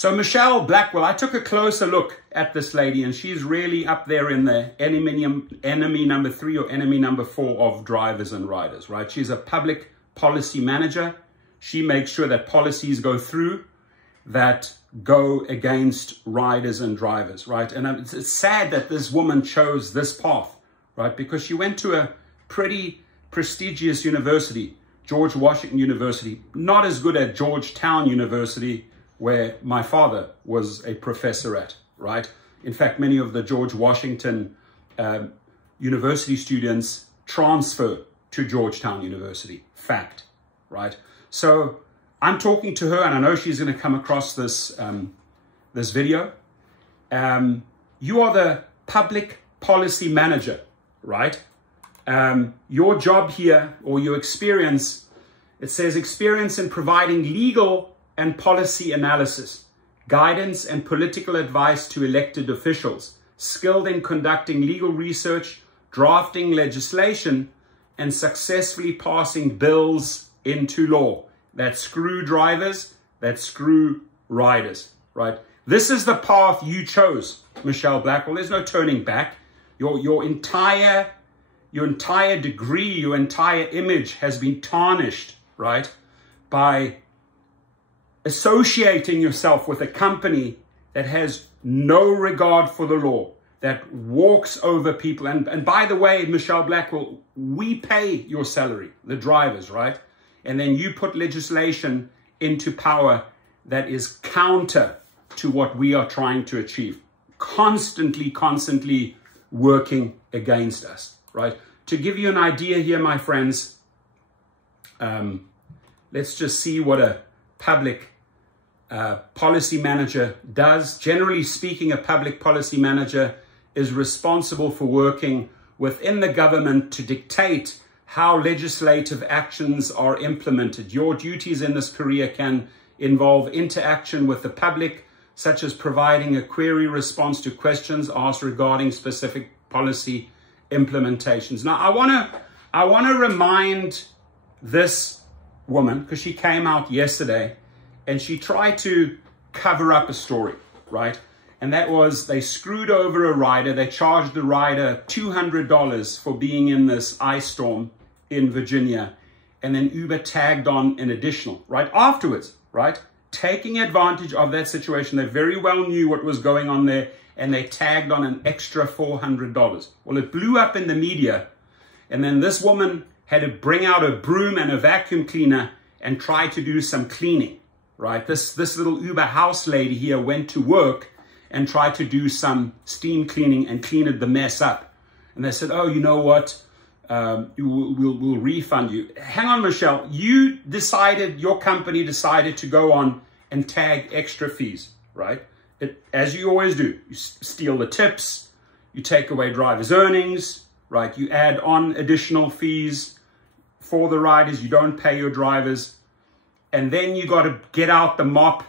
So Michelle Blackwell, I took a closer look at this lady, and she's really up there in the enemy number 3 or enemy number 4 of drivers and riders, right? She's a public policy manager. She makes sure that policies go through that go against riders and drivers, right? And it's sad that this woman chose this path, right? Because she went to a pretty prestigious university, George Washington University, not as good as Georgetown University, where my father was a professor at, right? In fact, many of the George Washington University students transfer to Georgetown University. Fact, right? So I'm talking to her, and I know she's going to come across this, this video. You are the public policy manager, right? Your job here, or your experience, it says experience in providing legal and policy analysis, guidance and political advice to elected officials, skilled in conducting legal research, drafting legislation, and successfully passing bills into law that screw drivers, that screw riders, right? This is the path you chose, Michelle Blackwell. There's no turning back. Your entire degree, your entire image has been tarnished, right, by associating yourself with a company that has no regard for the law, that walks over people. And by the way, Michelle Blackwell, we pay your salary, the drivers, right? And then you put legislation into power that is counter to what we are trying to achieve. Constantly working against us, right? To give you an idea here, my friends, let's just see what a public policy manager does. Generally speaking, a public policy manager is responsible for working within the government to dictate how legislative actions are implemented. Your duties in this career can involve interaction with the public, such as providing a query response to questions asked regarding specific policy implementations. Now, I want to remind this woman, because she came out yesterday and she tried to cover up a story, right? And that was, they screwed over a rider. They charged the rider $200 for being in this ice storm in Virginia. And then Uber tagged on an additional, right? Afterwards, right? Taking advantage of that situation. They very well knew what was going on there, and they tagged on an extra $400. Well, it blew up in the media. And then this woman had to bring out a broom and a vacuum cleaner and try to do some cleaning, right? This little Uber house lady here went to work and tried to do some steam cleaning and cleaned the mess up. And they said, oh, you know what? We'll refund you. Hang on, Michelle. Your company decided to go on and tag extra fees, right? As you always do. You steal the tips. You take away drivers' earnings, right? You add on additional fees for the riders. You don't pay your drivers. And then you got to get out the mop,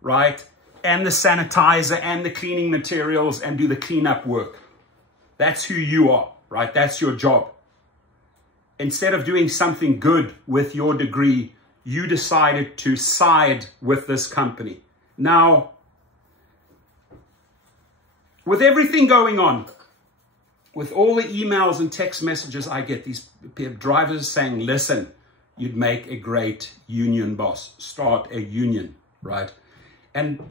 right? And the sanitizer and the cleaning materials and do the cleanup work. That's who you are, right? That's your job. Instead of doing something good with your degree, you decided to side with this company. Now, with everything going on, with all the emails and text messages I get, these drivers saying, listen, you'd make a great union boss. Start a union, right? And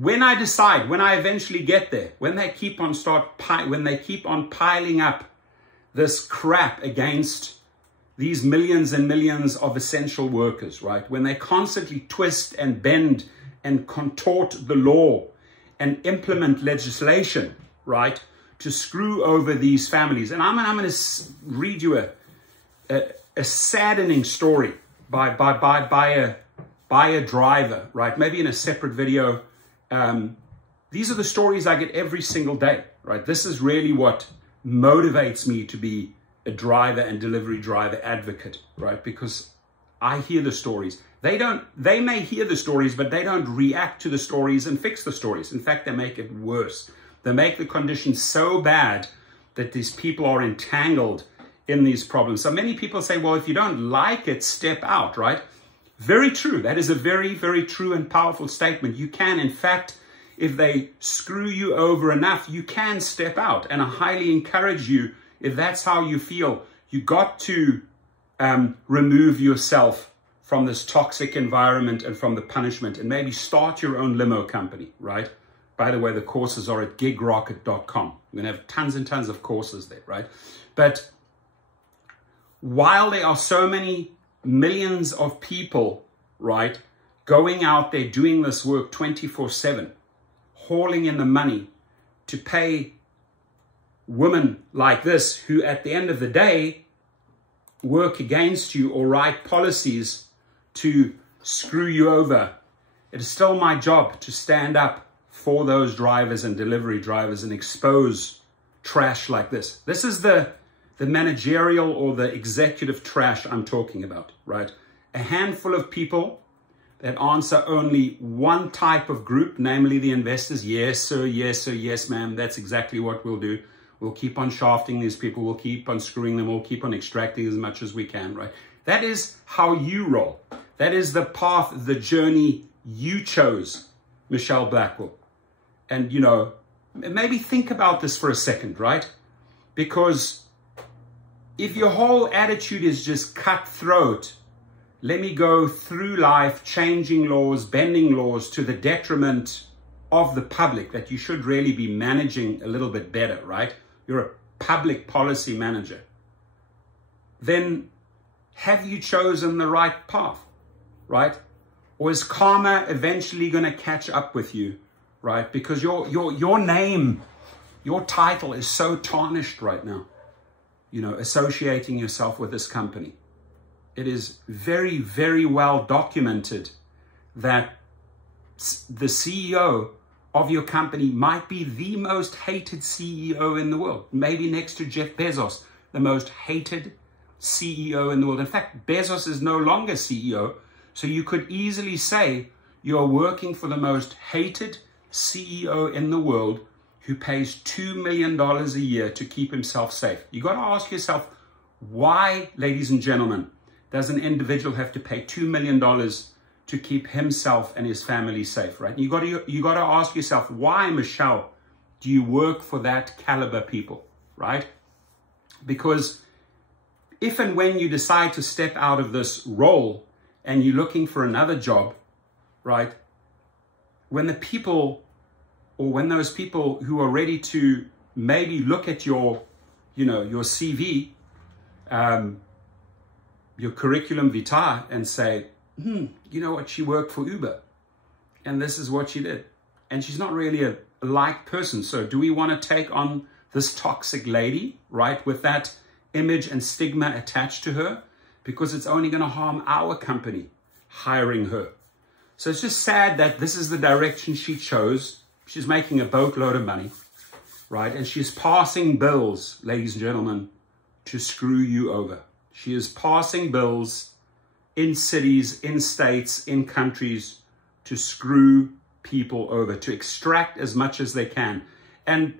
when I decide, when I eventually get there, when they keep on piling up this crap against these millions and millions of essential workers, right? When they constantly twist and bend and contort the law and implement legislation, right, to screw over these families. And I'm going to read you a saddening story by a driver, right? Maybe in a separate video. These are the stories I get every single day, right? This is really what motivates me to be a driver and delivery driver advocate, right? Because I hear the stories. They may hear the stories, but they don't react to the stories and fix the stories. In fact, they make it worse. They make the conditions so bad that these people are entangled in these problems. So many people say, well, if you don't like it, step out, right? Very true. That is a very, very true and powerful statement. You can, in fact, if they screw you over enough, you can step out. And I highly encourage you, if that's how you feel, you got to remove yourself from this toxic environment and from the punishment, and maybe start your own limo company, right? By the way, the courses are at gigrocket.com. We're going to have tons and tons of courses there, right? But while there are so many millions of people, right, going out there doing this work 24/7, hauling in the money to pay women like this, who at the end of the day work against you or write policies to screw you over, it is still my job to stand up for those drivers and delivery drivers and expose trash like this. This is the managerial or the executive trash I'm talking about, right? A handful of people that answer only one type of group, namely the investors. Yes, sir, yes, ma'am. That's exactly what we'll do. We'll keep on shafting these people. We'll keep on screwing them. We'll keep on extracting as much as we can, right? That is how you roll. That is the path, the journey you chose, Michelle Blackwell. And, you know, maybe think about this for a second, right? Because if your whole attitude is just cutthroat, let me go through life changing laws, bending laws to the detriment of the public, that you should really be managing a little bit better, right? You're a public policy manager. Then have you chosen the right path, right? Or is karma eventually going to catch up with you, right? Because your name, your title is so tarnished right now, you know, associating yourself with this company. It is very, very well documented that the CEO of your company might be the most hated CEO in the world. Maybe next to Jeff Bezos, the most hated CEO in the world. In fact, Bezos is no longer CEO. So you could easily say you're working for the most hated CEO in the world, who pays $2 million a year to keep himself safe. You got to ask yourself, why, ladies and gentlemen, does an individual have to pay $2 million to keep himself and his family safe, right? You got to ask yourself, why, Michelle, do you work for that caliber people, right? Because if and when you decide to step out of this role and you're looking for another job, right? When the people, or when those people who are ready to maybe look at your, you know, your CV, your curriculum vitae, and say, you know what, she worked for Uber and this is what she did. And she's not really a liked person. So do we want to take on this toxic lady, right, with that image and stigma attached to her? Because it's only going to harm our company hiring her. So it's just sad that this is the direction she chose. She's making a boatload of money, right? And she's passing bills, ladies and gentlemen, to screw you over. She is passing bills in cities, in states, in countries to screw people over, to extract as much as they can. And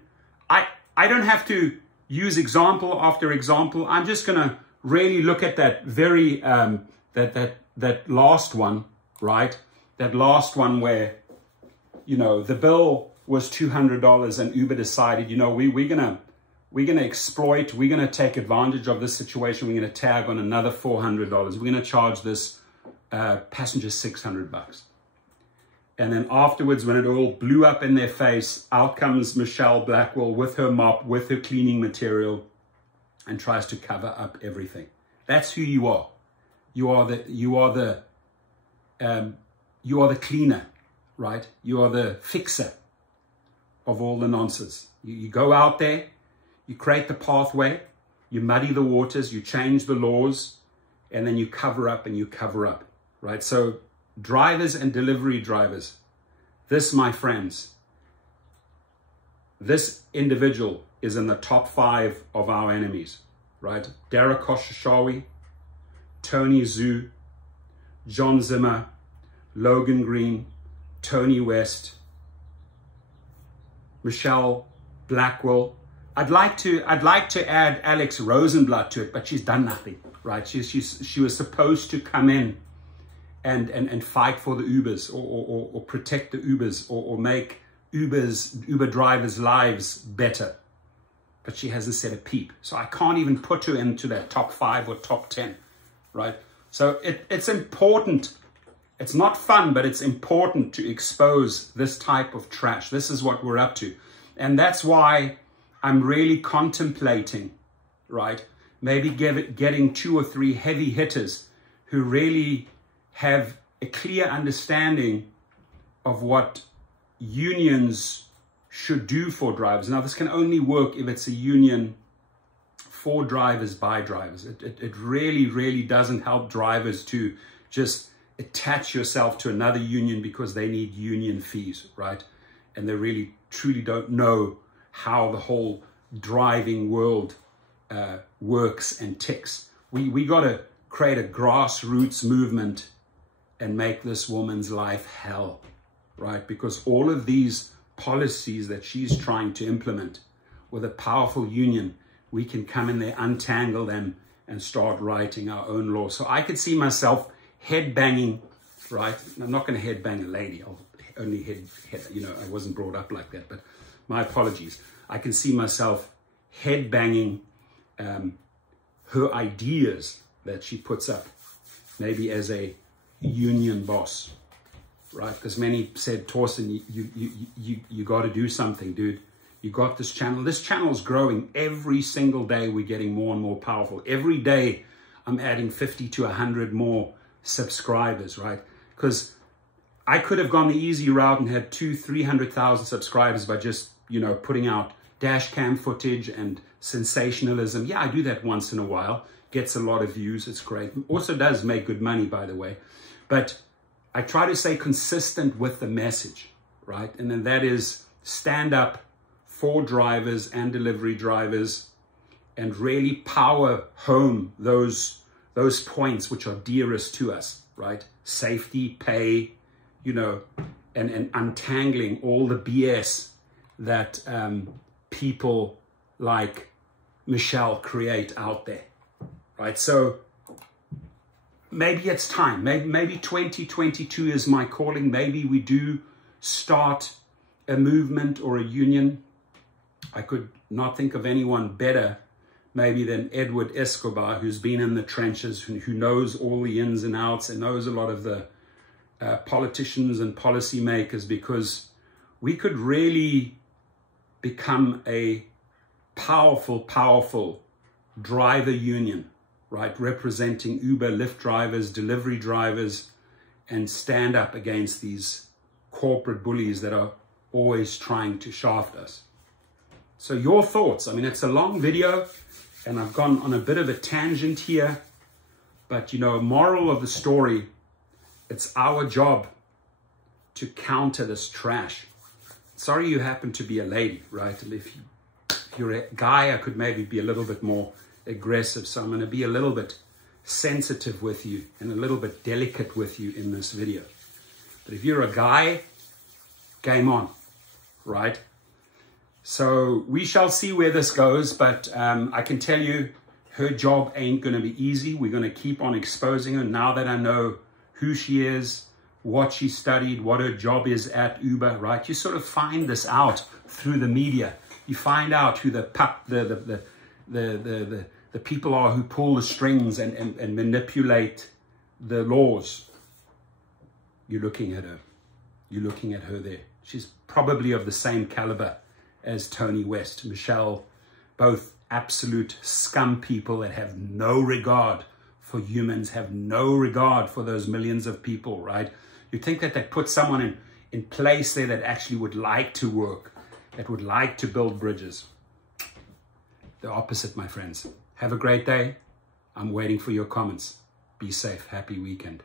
I don't have to use example after example. I'm just going to really look at that very, that last one, right? That last one where, you know, the bill was $200 and Uber decided, you know, we're going to exploit, we're going to take advantage of this situation. We're going to tag on another $400. We're going to charge this passenger $600. And then afterwards, when it all blew up in their face, out comes Michelle Blackwell with her mop, with her cleaning material, and tries to cover up everything. That's who you are. You are the cleaner, right? You are the fixer of all the nonsense. You go out there, you create the pathway, you muddy the waters, you change the laws, and then you cover up and you cover up, right? So drivers and delivery drivers, this, my friends, this individual is in the top 5 of our enemies, right? Dara Khosrowshahi, Tony Zhu, John Zimmer, Logan Green, Tony West, Michelle Blackwell. I'd like to add Alex Rosenblatt to it, but she's done nothing, right? She was supposed to come in and fight for the Ubers or protect the Ubers or make Uber drivers' lives better. But she hasn't said a peep. So I can't even put her into that top 5 or top 10, right? So it's important. It's not fun, but it's important to expose this type of trash. This is what we're up to. And that's why I'm really contemplating, right? Maybe getting 2 or 3 heavy hitters who really have a clear understanding of what unions should do for drivers. Now, this can only work if it's a union for drivers by drivers. It really, really doesn't help drivers to just attach yourself to another union because they need union fees, right? And they really, truly don't know how the whole driving world works and ticks. We got to create a grassroots movement and make this woman's life hell, right? Because all of these policies that she's trying to implement with a powerful union, we can come in there, untangle them, and start writing our own law. So I could see myself headbanging, right? I'm not going to headbang a lady. I'll only head, you know, I wasn't brought up like that, but my apologies. I can see myself headbanging her ideas that she puts up, maybe as a union boss, right? Because many said, Torsten, you got to do something, dude. You got this channel. This channel is growing every single day. We're getting more and more powerful. Every day I'm adding 50 to 100 more subscribers, right? Because I could have gone the easy route and had 200,000-300,000 subscribers by just, you know, putting out dash cam footage and sensationalism. Yeah, I do that once in a while. Gets a lot of views. It's great. Also does make good money, by the way. But I try to stay consistent with the message, right? And then that is stand up for drivers and delivery drivers and really power home those points which are dearest to us, right? Safety, pay, you know, and untangling all the BS that people like Michelle create out there, right? So maybe it's time. Maybe 2022 is my calling. Maybe we do start a movement or a union. I could not think of anyone better maybe than Edward Escobar, who's been in the trenches, who knows all the ins and outs and knows a lot of the politicians and policymakers, because we could really become a powerful driver union, right? Representing Uber, Lyft drivers, delivery drivers, and stand up against these corporate bullies that are always trying to shaft us. So your thoughts? I mean, it's a long video and I've gone on a bit of a tangent here, but you know, moral of the story, it's our job to counter this trash. Sorry you happen to be a lady, right? And if you're a guy, I could maybe be a little bit more aggressive. So I'm going to be a little bit sensitive with you and a little bit delicate with you in this video. But if you're a guy, game on, right? So we shall see where this goes, but I can tell you her job ain't going to be easy. We're going to keep on exposing her now that I know who she is, what she studied, what her job is at Uber, right? You sort of find this out through the media. You find out who the people are who pull the strings and manipulate the laws. You're looking at her. You're looking at her there. She's probably of the same caliber as Tony West, Michelle, both absolute scum people that have no regard for humans, have no regard for those millions of people, right? You'd think that they put someone in place there that actually would like to work, that would like to build bridges. The opposite, my friends. Have a great day. I'm waiting for your comments. Be safe. Happy weekend.